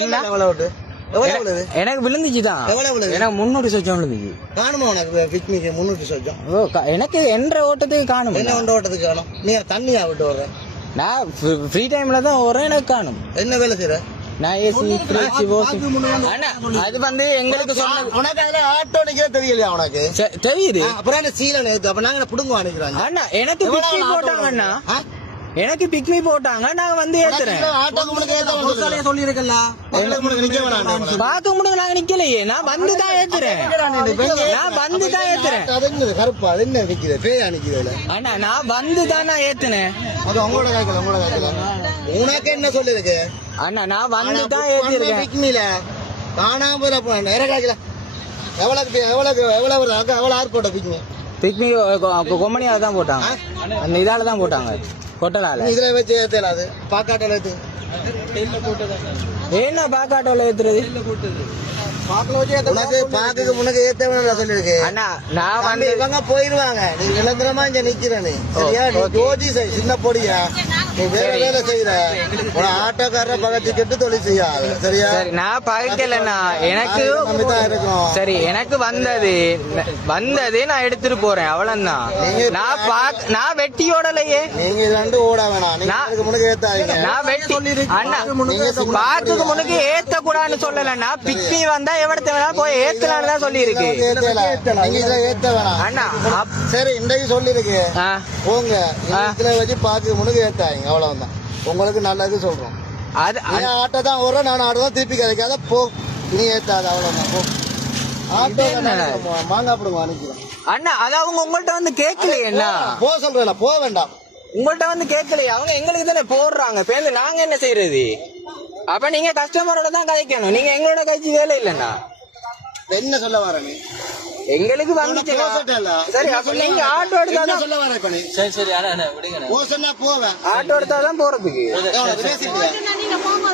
எனக்கு விழுந்துச்சுதான். எனக்கு 300 சொச்சம் விழுந்துச்சு. காணுமா உனக்கு பிக்னிக் 300 சொச்சம்? எனக்கு என்ற ஓட்டத்துக்கு காணும். என்ன ஒன்ற ஓட்டத்துக்கு காணும்? நீ தண்ணியா விட்டு வர்ற? நான் ஃப்ரீ டைம்ல தான் வரேன். எனக்கு காணும். என்ன வேலை செய்யற? நான் ஏசி ஃப்ரிட்ஜ் வாஷிங். அண்ணா அது வந்து எங்களுக்கு சொன்ன உனக்கு அதுல ஆட்டோ நிக்கிற தெரியலையா உனக்கு? தெரியுது. அப்புறம் என்ன சீலன் எடுத்து அப்ப நாங்க புடுங்க நினைக்கிறாங்க. அண்ணா எனக்கு பிக்னி போட்டாங்க. அண்ணா எனக்கு பிக்னி போட்டாங்க. நான் வந்து ஏத்துறேன். சொல்லி இருக்கல பாக்க முடியும். நாங்க நிக்கலையே. நான் வந்து தான் ஏத்துறேன். நான் வந்து தான் ஏத்துறேன். கருப்பா அது என்ன நிக்குது? பேயா நிக்குது. அண்ணா நான் வந்து தான் நான் ஏத்துனேன். அது உங்களோட காய்க்கல உங்களோட காய்க்கல. உனக்கு என்ன சொல்லி இருக்கு? அண்ணா நான் வந்து தான் ஏத்திருக்கேன். பிக்னில காணாம போற நேர காய்க்கல. எவ்வளவு ஆர் போட்ட பிக்னி? பிக்னி கொம்பனியால தான் போட்டாங்க. அந்த இதால தான் போட்டாங்க. கொட்டலால இதுல வச்சு ஏத்தலாது. பாக்காட்டல ஏத்து. என்ன பாக்காட்டோல ஏத்துறது? பாக்குக்கு முன்னக்கு ஏத்த வேணும் சொல்லிருக்கு. அண்ணா நான் வந்து இவங்க போயிருவாங்க. நீ நிரந்தரமா இங்க நிக்கிறேன்னு சரியா? நீ ஜோதி சின்ன பொடியா நீ வேற வேலை செய்யற ஆட்டோக்காரர பகத்து கெட்டு தொழில் செய்யாது சரியா? சரி நான் பகைக்கலண்ணா. எனக்கு இருக்கும். சரி எனக்கு வந்தது நான் எடுத்துட்டு போறேன். அவ்வளவுதான். நான் வெட்டியோடலையே. நீங்க இது ரெண்டு ஓட வேணாம். நீங்க முன்னக்கு ஏத்தாதீங்க. நான் வெட்டி அண்ணா பாக்குக்கு முன்னுக்கு ஏத்த கூடாதுன்னு சொல்லலண்ணா. பிக்னி வந்தா எவ்வளவு வேணாலும் போய் ஏத்தலான்னு தான் சொல்லி இருக்கு. ஏத்த வேணாம் அண்ணா. சரி இன்றைக்கு சொல்லி இருக்கு போங்க. இதுல வச்சு பாக்கு முன்னுக்கு ஏத்தாங்க. அவ்வளவுதான். உங்களுக்கு நல்லது சொல்றோம். அது ஆட்டோ தான் வரும். நான் ஆட்டோ தான் திருப்பி கிடைக்காத போ. நீ ஏத்தாது அவ்வளவுதான். போ ஆட்டோ மாங்காய் போடுங்க அனுப்பிக்கலாம். அண்ணா அது அவங்க உங்கள்ட்ட வந்து கேட்கலையே. என்ன போ சொல்றேன். போக வேண்டாம். உங்கள்ட்ட வந்து கேட்கலையே. அவங்க எங்களுக்கு தானே போடுறாங்க. பேருந்து நாங்க என்ன செய்யறது? அப்ப நீங்க கஸ்டமரோட தான் கதைக்கணும். நீங்க எங்களோட கழிச்சு வேலை இல்லைண்ணா. என்ன சொல்ல வர நீ? எங்களுக்கு வந்துச்சு. சரி அப்ப நீங்க ஆட்டோ எடுத்தாதான் சொல்ல வர இப்ப நீ? சரி விடுங்க. போவேன். ஆட்டோ எடுத்தாதான் போறதுக்கு. நீங்க போங்க.